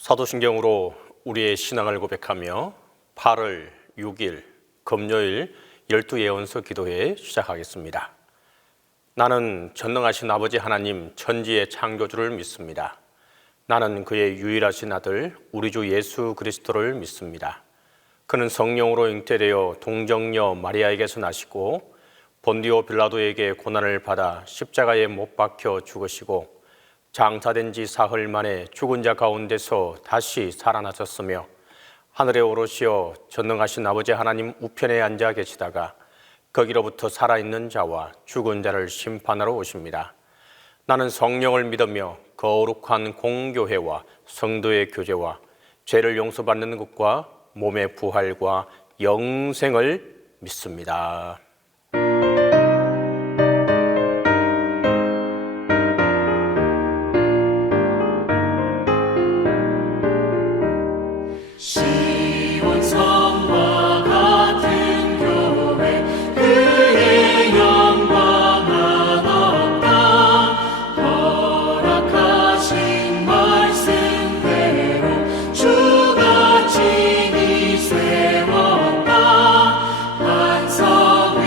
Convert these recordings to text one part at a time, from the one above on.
사도신경으로 우리의 신앙을 고백하며 8월 6일 금요일 12예언서 기도회 시작하겠습니다. 나는 전능하신 아버지 하나님 천지의 창조주를 믿습니다. 나는 그의 유일하신 아들 우리 주 예수 그리스도를 믿습니다. 그는 성령으로 잉태되어 동정녀 마리아에게서 나시고 본디오 빌라도에게 고난을 받아 십자가에 못 박혀 죽으시고 장사된 지 사흘 만에 죽은 자 가운데서 다시 살아나셨으며 하늘에 오르시어 전능하신 아버지 하나님 우편에 앉아 계시다가 거기로부터 살아있는 자와 죽은 자를 심판하러 오십니다. 나는 성령을 믿으며 거룩한 공교회와 성도의 교제와 죄를 용서받는 것과 몸의 부활과 영생을 믿습니다. 주가 진히 세웠다. 한성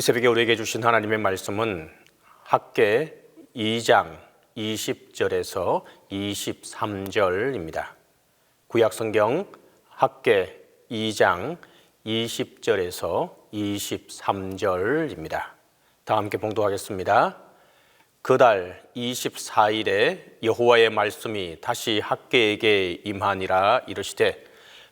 이 새벽에 우리에게 주신 하나님의 말씀은 학개 2장 20절에서 23절입니다. 구약성경 학개 2장 20절에서 23절입니다. 다 함께 봉독하겠습니다. 그달 24일에 여호와의 말씀이 다시 학개에게 임하니라. 이르시되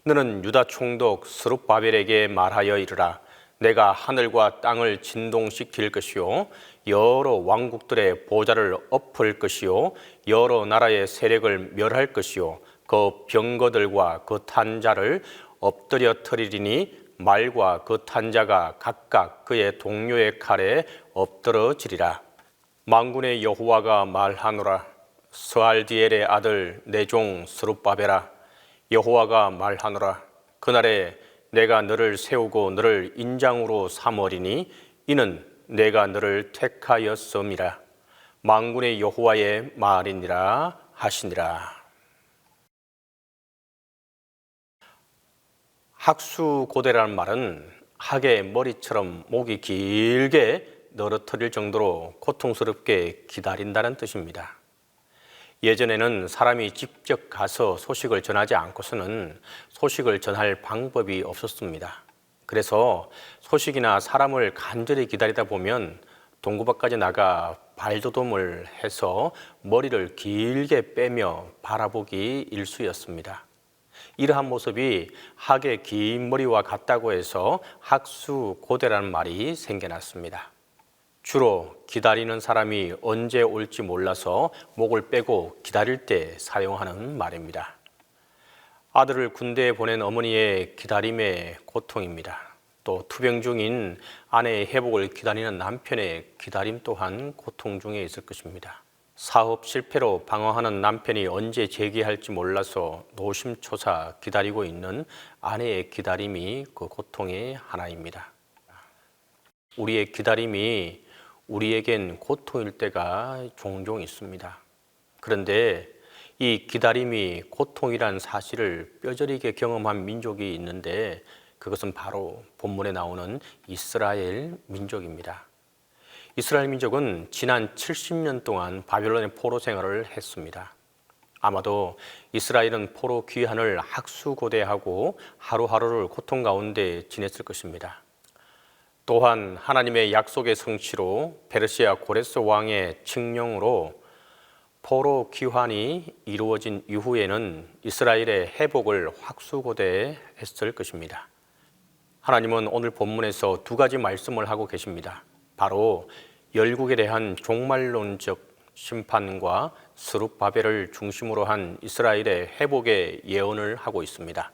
너는 유다 총독 스룹바벨에게 말하여 이르라. 내가 하늘과 땅을 진동시킬 것이요 여러 왕국들의 보좌를 엎을 것이요 여러 나라의 세력을 멸할 것이요 그 병거들과 그 탄자를 엎드려뜨리리니 말과 그 탄자가 각각 그의 동료의 칼에 엎드러지리라. 만군의 여호와가 말하노라. 스알디엘의 아들 내 종 스룹바벨아, 여호와가 말하노라. 그날에 내가 너를 세우고 너를 인장으로 삼으리니 이는 내가 너를 택하였음이라. 만군의 여호와의 말이니라 하시니라. 학수고대라는 말은 학의 머리처럼 목이 길게 늘어뜨릴 정도로 고통스럽게 기다린다는 뜻입니다. 예전에는 사람이 직접 가서 소식을 전하지 않고서는 소식을 전할 방법이 없었습니다. 그래서 소식이나 사람을 간절히 기다리다 보면 동구 밖까지 나가 발돋움을 해서 머리를 길게 빼며 바라보기 일쑤였습니다. 이러한 모습이 학의 긴 머리와 같다고 해서 학수고대라는 말이 생겨났습니다. 주로 기다리는 사람이 언제 올지 몰라서 목을 빼고 기다릴 때 사용하는 말입니다. 아들을 군대에 보낸 어머니의 기다림의 고통입니다. 또 투병 중인 아내의 회복을 기다리는 남편의 기다림 또한 고통 중에 있을 것입니다. 사업 실패로 방황하는 남편이 언제 재기할지 몰라서 노심초사 기다리고 있는 아내의 기다림이 그 고통의 하나입니다. 우리의 기다림이 우리에겐 고통일 때가 종종 있습니다. 그런데 이 기다림이 고통이란 사실을 뼈저리게 경험한 민족이 있는데 그것은 바로 본문에 나오는 이스라엘 민족입니다. 이스라엘 민족은 지난 70년 동안 바벨론의 포로 생활을 했습니다. 아마도 이스라엘은 포로 귀환을 학수고대하고 하루하루를 고통 가운데 지냈을 것입니다. 또한 하나님의 약속의 성취로 페르시아 고레스 왕의 칙령으로 포로 귀환이 이루어진 이후에는 이스라엘의 회복을 학수고대했을 것입니다. 하나님은 오늘 본문에서 두 가지 말씀을 하고 계십니다. 바로 열국에 대한 종말론적 심판과 스룹바벨을 중심으로 한 이스라엘의 회복의 예언을 하고 있습니다.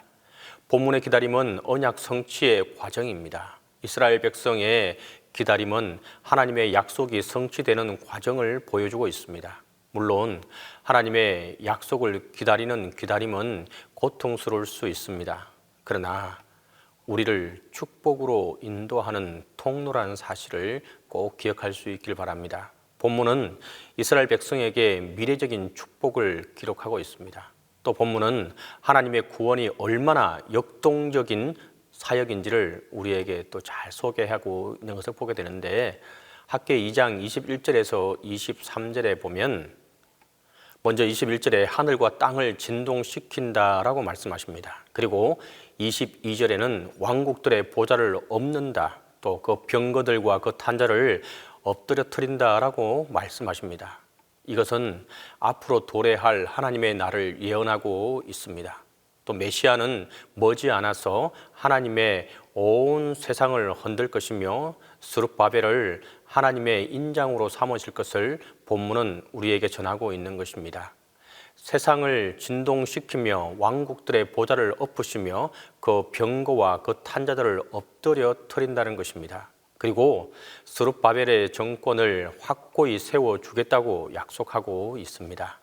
본문의 기다림은 언약 성취의 과정입니다. 이스라엘 백성의 기다림은 하나님의 약속이 성취되는 과정을 보여주고 있습니다. 물론 하나님의 약속을 기다리는 기다림은 고통스러울 수 있습니다. 그러나 우리를 축복으로 인도하는 통로라는 사실을 꼭 기억할 수 있길 바랍니다. 본문은 이스라엘 백성에게 미래적인 축복을 기록하고 있습니다. 또 본문은 하나님의 구원이 얼마나 역동적인 사역인지를 우리에게 또 잘 소개하고 있는 것을 보게 되는데 학개 2장 21절에서 23절에 보면 먼저 21절에 하늘과 땅을 진동시킨다라고 말씀하십니다. 그리고 22절에는 왕국들의 보좌를 엎는다, 또 그 병거들과 그 탄자를 엎드려뜨린다라고 말씀하십니다. 이것은 앞으로 도래할 하나님의 날을 예언하고 있습니다. 또 메시아는 머지않아서 하나님의 온 세상을 흔들 것이며 스룹바벨을 하나님의 인장으로 삼으실 것을 본문은 우리에게 전하고 있는 것입니다. 세상을 진동시키며 왕국들의 보좌를 엎으시며 그 병거와 그 탄자들을 엎드려뜨린다는 것입니다. 그리고 스룹바벨의 정권을 확고히 세워주겠다고 약속하고 있습니다.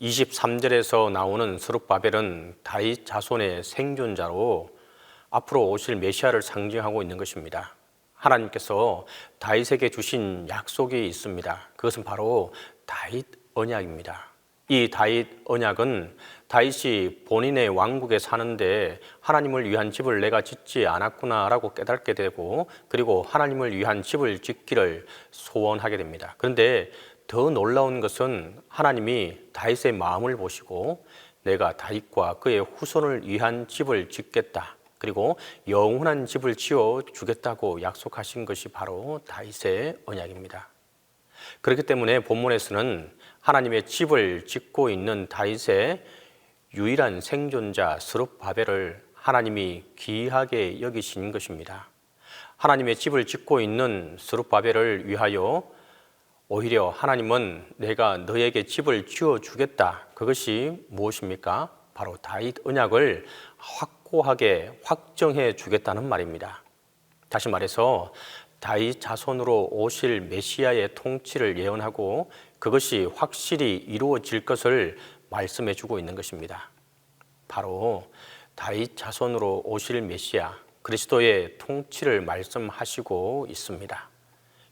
23절에서 나오는 스룹바벨은 다윗 자손의 생존자로 앞으로 오실 메시아를 상징하고 있는 것입니다. 하나님께서 다윗에게 주신 약속이 있습니다. 그것은 바로 다윗 언약입니다. 이 다윗 언약은 다윗이 본인의 왕국에 사는데 하나님을 위한 집을 내가 짓지 않았구나라고 깨닫게 되고, 그리고 하나님을 위한 집을 짓기를 소원하게 됩니다. 그런데 더 놀라운 것은 하나님이 다윗의 마음을 보시고 내가 다윗과 그의 후손을 위한 집을 짓겠다, 그리고 영원한 집을 지어 주겠다고 약속하신 것이 바로 다윗의 언약입니다. 그렇기 때문에 본문에서는 하나님의 집을 짓고 있는 다윗의 유일한 생존자 스룹바벨을 하나님이 귀하게 여기신 것입니다. 하나님의 집을 짓고 있는 스룹바벨을 위하여 오히려 하나님은 내가 너에게 집을 지어 주겠다. 그것이 무엇입니까? 바로 다윗 언약을 확고하게 확정해 주겠다는 말입니다. 다시 말해서 다윗 자손으로 오실 메시아의 통치를 예언하고 그것이 확실히 이루어질 것을 말씀해 주고 있는 것입니다. 바로 다윗 자손으로 오실 메시아 그리스도의 통치를 말씀하시고 있습니다.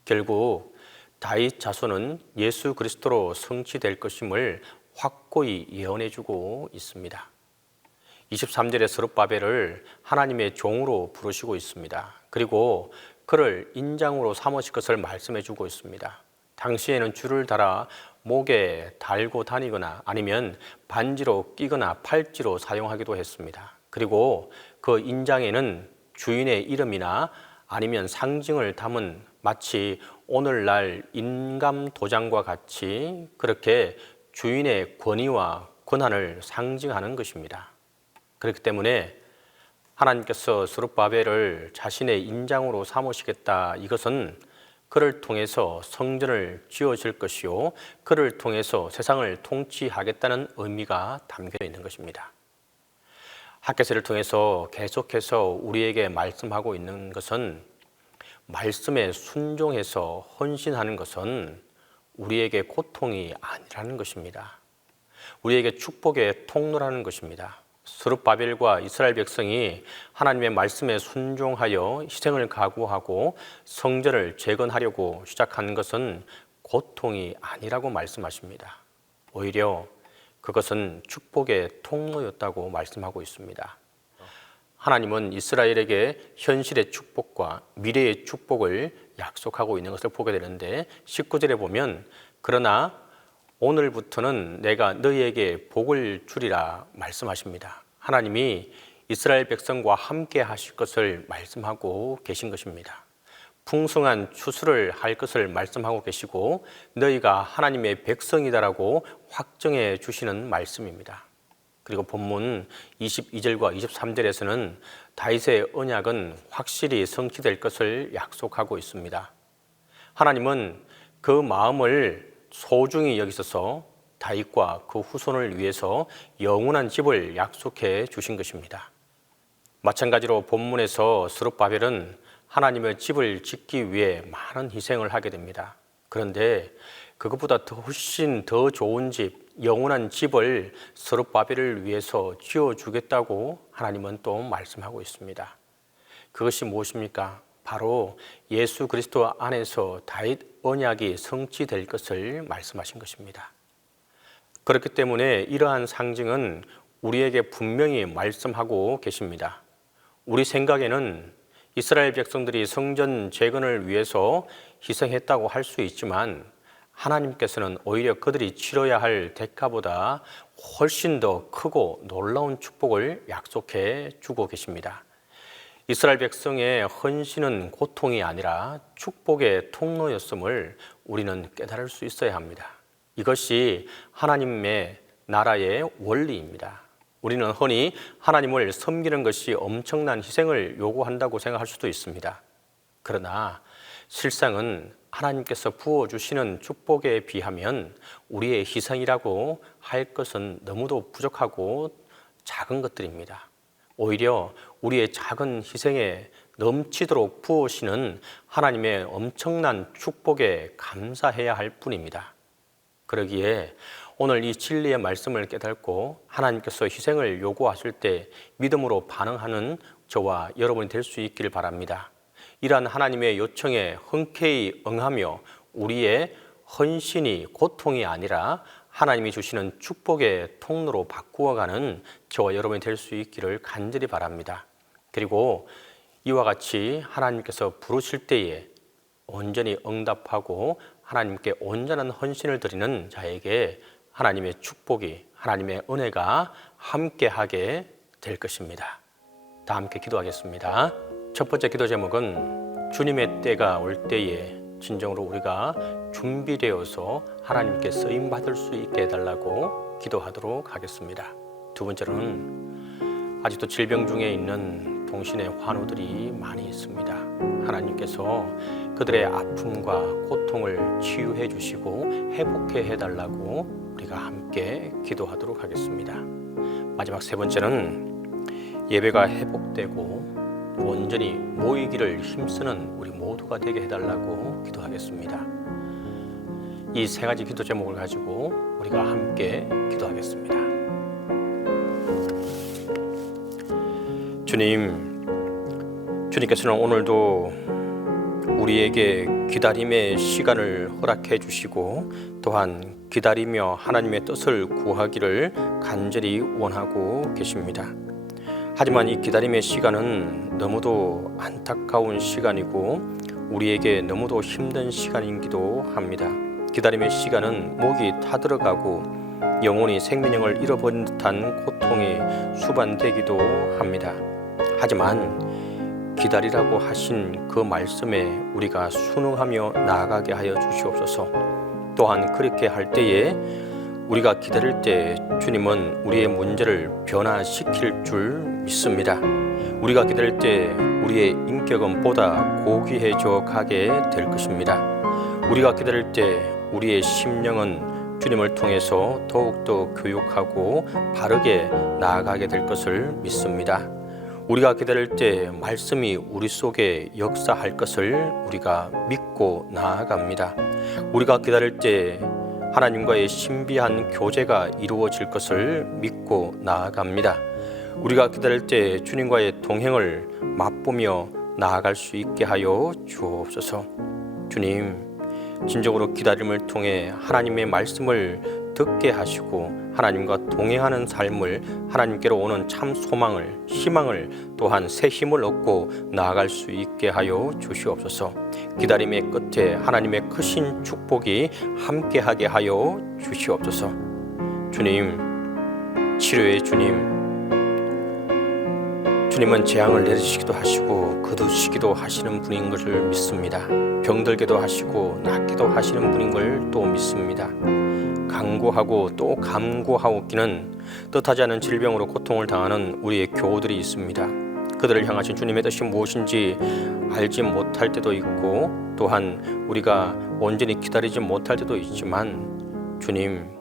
결국 다윗 자손은 예수 그리스도로 성취될 것임을 확고히 예언해 주고 있습니다. 23절의 스룹바벨을 하나님의 종으로 부르시고 있습니다. 그리고 그를 인장으로 삼으실 것을 말씀해 주고 있습니다. 당시에는 줄을 달아 목에 달고 다니거나 아니면 반지로 끼거나 팔찌로 사용하기도 했습니다. 그리고 그 인장에는 주인의 이름이나 아니면 상징을 담은 마치 오늘날 인감 도장과 같이 그렇게 주인의 권위와 권한을 상징하는 것입니다. 그렇기 때문에 하나님께서 스룹바벨을 자신의 인장으로 삼으시겠다. 이것은 그를 통해서 성전을 지어질 것이요 그를 통해서 세상을 통치하겠다는 의미가 담겨 있는 것입니다. 학개서를 통해서 계속해서 우리에게 말씀하고 있는 것은 말씀에 순종해서 헌신하는 것은 우리에게 고통이 아니라는 것입니다. 우리에게 축복의 통로라는 것입니다. 스룹바벨과 이스라엘 백성이 하나님의 말씀에 순종하여 희생을 각오하고 성전을 재건하려고 시작한 것은 고통이 아니라고 말씀하십니다. 오히려 그것은 축복의 통로였다고 말씀하고 있습니다. 하나님은 이스라엘에게 현실의 축복과 미래의 축복을 약속하고 있는 것을 보게 되는데 19절에 보면 그러나 오늘부터는 내가 너희에게 복을 주리라 말씀하십니다. 하나님이 이스라엘 백성과 함께 하실 것을 말씀하고 계신 것입니다. 풍성한 추수를 할 것을 말씀하고 계시고 너희가 하나님의 백성이다라고 확정해 주시는 말씀입니다. 그리고 본문 22절과 23절에서는 다윗의 언약은 확실히 성취될 것을 약속하고 있습니다. 하나님은 그 마음을 소중히 여기셔서 다윗과 그 후손을 위해서 영원한 집을 약속해 주신 것입니다. 마찬가지로 본문에서 스룹바벨은 하나님의 집을 짓기 위해 많은 희생을 하게 됩니다. 그런데 그것보다 훨씬 더 좋은 집, 영원한 집을 스룹바벨을 위해서 지어주겠다고 하나님은 또 말씀하고 있습니다. 그것이 무엇입니까? 바로 예수 그리스도 안에서 다윗 언약이 성취될 것을 말씀하신 것입니다. 그렇기 때문에 이러한 상징은 우리에게 분명히 말씀하고 계십니다. 우리 생각에는 이스라엘 백성들이 성전 재건을 위해서 희생했다고 할 수 있지만 하나님께서는 오히려 그들이 치러야 할 대가보다 훨씬 더 크고 놀라운 축복을 약속해 주고 계십니다. 이스라엘 백성의 헌신은 고통이 아니라 축복의 통로였음을 우리는 깨달을 수 있어야 합니다. 이것이 하나님의 나라의 원리입니다. 우리는 흔히 하나님을 섬기는 것이 엄청난 희생을 요구한다고 생각할 수도 있습니다. 그러나 실상은 하나님께서 부어주시는 축복에 비하면 우리의 희생이라고 할 것은 너무도 부족하고 작은 것들입니다. 오히려 우리의 작은 희생에 넘치도록 부으시는 하나님의 엄청난 축복에 감사해야 할 뿐입니다. 그러기에 오늘 이 진리의 말씀을 깨닫고 하나님께서 희생을 요구하실 때 믿음으로 반응하는 저와 여러분이 될 수 있기를 바랍니다. 이러한 하나님의 요청에 흔쾌히 응하며 우리의 헌신이 고통이 아니라 하나님이 주시는 축복의 통로로 바꾸어가는 저와 여러분이 될 수 있기를 간절히 바랍니다. 그리고 이와 같이 하나님께서 부르실 때에 온전히 응답하고 하나님께 온전한 헌신을 드리는 자에게 하나님의 축복이, 하나님의 은혜가 함께하게 될 것입니다. 다 함께 기도하겠습니다. 첫 번째 기도 제목은 주님의 때가 올 때에 진정으로 우리가 준비되어서 하나님께 쓰임받을 수 있게 해달라고 기도하도록 하겠습니다. 두 번째로는 아직도 질병 중에 있는 동신의 환우들이 많이 있습니다. 하나님께서 그들의 아픔과 고통을 치유해 주시고 회복해 해달라고 우리가 함께 기도하도록 하겠습니다. 마지막 세 번째는 예배가 회복되고 온전히 모이기를 힘쓰는 우리 모두가 되게 해달라고 기도하겠습니다. 이 세 가지 기도 제목을 가지고 우리가 함께 기도하겠습니다. 주님께서는 오늘도 우리에게 기다림의 시간을 허락해 주시고 또한 기다리며 하나님의 뜻을 구하기를 간절히 원하고 계십니다. 하지만 이 기다림의 시간은 너무도 안타까운 시간이고 우리에게 너무도 힘든 시간이기도 합니다. 기다림의 시간은 목이 타들어가고 영혼이 생명력을 잃어버린 듯한 고통이 수반되기도 합니다. 하지만 기다리라고 하신 그 말씀에 우리가 순응하며 나아가게 하여 주시옵소서. 또한 그렇게 할 때에 우리가 기다릴 때 주님은 우리의 문제를 변화시킬 줄 믿습니다. 우리가 기다릴 때 우리의 인격은 보다 고귀해져 가게 될 것입니다. 우리가 기다릴 때 우리의 심령은 주님을 통해서 더욱더 교육하고 바르게 나아가게 될 것을 믿습니다. 우리가 기다릴 때 말씀이 우리 속에 역사할 것을 우리가 믿고 나아갑니다. 우리가 기다릴 때 하나님과의 신비한 교제가 이루어질 것을 믿고 나아갑니다. 우리가 기다릴 때 주님과의 동행을 맛보며 나아갈 수 있게 하여 주옵소서. 주님, 진정으로 기다림을 통해 하나님의 말씀을 듣게 하시고 하나님과 동행하는 삶을, 하나님께로 오는 참 소망을, 희망을, 또한 새 힘을 얻고 나아갈 수 있게 하여 주시옵소서. 기다림의 끝에 하나님의 크신 축복이 함께하게 하여 주시옵소서. 주님, 치료의 주님은 재앙을 내리시기도 하시고 거두시기도 하시는 분인 것을 믿습니다. 병들게도 하시고 낫기도 하시는 분인 걸 또 믿습니다. 강구하고 또 감구하옵기는 뜻하지 않은 질병으로 고통을 당하는 우리의 교우들이 있습니다. 그들을 향하신 주님의 뜻이 무엇인지 알지 못할 때도 있고 또한 우리가 온전히 기다리지 못할 때도 있지만 주님,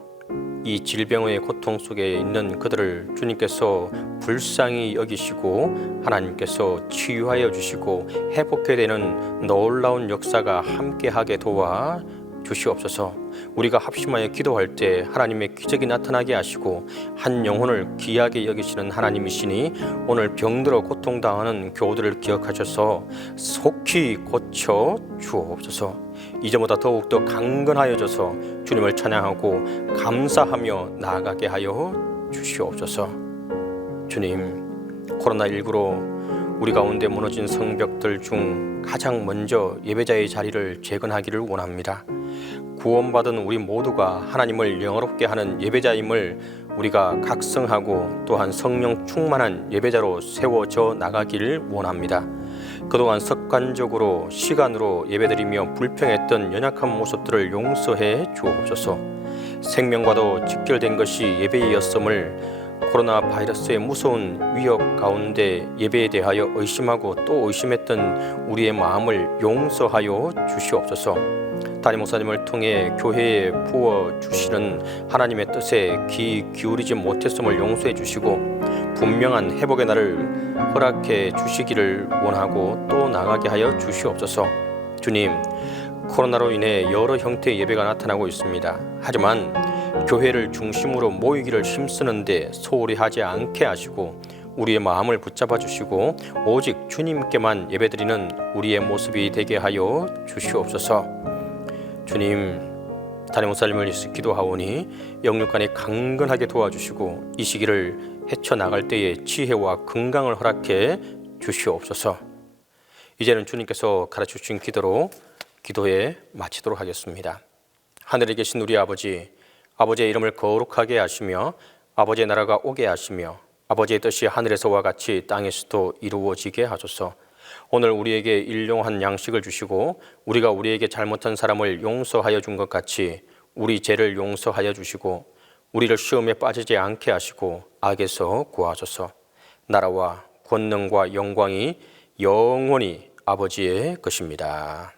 이 질병의 고통 속에 있는 그들을 주님께서 불쌍히 여기시고 하나님께서 치유하여 주시고 회복해 되는 놀라운 역사가 함께하게 도와 주시옵소서. 우리가 합심하여 기도할 때 하나님의 기적이 나타나게 하시고 한 영혼을 귀하게 여기시는 하나님이시니 오늘 병들어 고통당하는 교우들을 기억하셔서 속히 고쳐 주옵소서. 이전보다 더욱더 강건하여져서 주님을 찬양하고 감사하며 나아가게 하여 주시옵소서. 주님, 코로나19로 우리 가운데 무너진 성벽들 중 가장 먼저 예배자의 자리를 재건하기를 원합니다. 구원받은 우리 모두가 하나님을 영화롭게 하는 예배자임을 우리가 각성하고 또한 성령 충만한 예배자로 세워져 나가기를 원합니다. 그동안 습관적으로 시간으로 예배드리며 불평했던 연약한 모습들을 용서해 주옵소서. 생명과도 직결된 것이 예배였음을 코로나 바이러스의 무서운 위협 가운데 예배에 대하여 의심하고 또 의심했던 우리의 마음을 용서하여 주시옵소서. 담임 목사님을 통해 교회에 부어주시는 하나님의 뜻에 귀 기울이지 못했음을 용서해 주시고 분명한 회복의 날을 허락해 주시기를 원하고 또 나가게 하여 주시옵소서. 주님, 코로나로 인해 여러 형태의 예배가 나타나고 있습니다. 하지만 교회를 중심으로 모이기를 힘쓰는데 소홀히 하지 않게 하시고 우리의 마음을 붙잡아 주시고 오직 주님께만 예배드리는 우리의 모습이 되게 하여 주시옵소서. 주님, 담임 목사님을 위해서 기도하오니 영육간에 강건하게 도와주시고 이 시기를 헤쳐나갈 때에 지혜와 건강을 허락해 주시옵소서. 이제는 주님께서 가르쳐주신 기도로 기도에 마치도록 하겠습니다. 하늘에 계신 우리 아버지, 아버지의 이름을 거룩하게 하시며 아버지의 나라가 오게 하시며 아버지의 뜻이 하늘에서와 같이 땅에서도 이루어지게 하소서. 오늘 우리에게 일용한 양식을 주시고 우리가 우리에게 잘못한 사람을 용서하여 준 것 같이 우리 죄를 용서하여 주시고 우리를 시험에 빠지지 않게 하시고 악에서 구하소서. 나라와 권능과 영광이 영원히 아버지의 것입니다.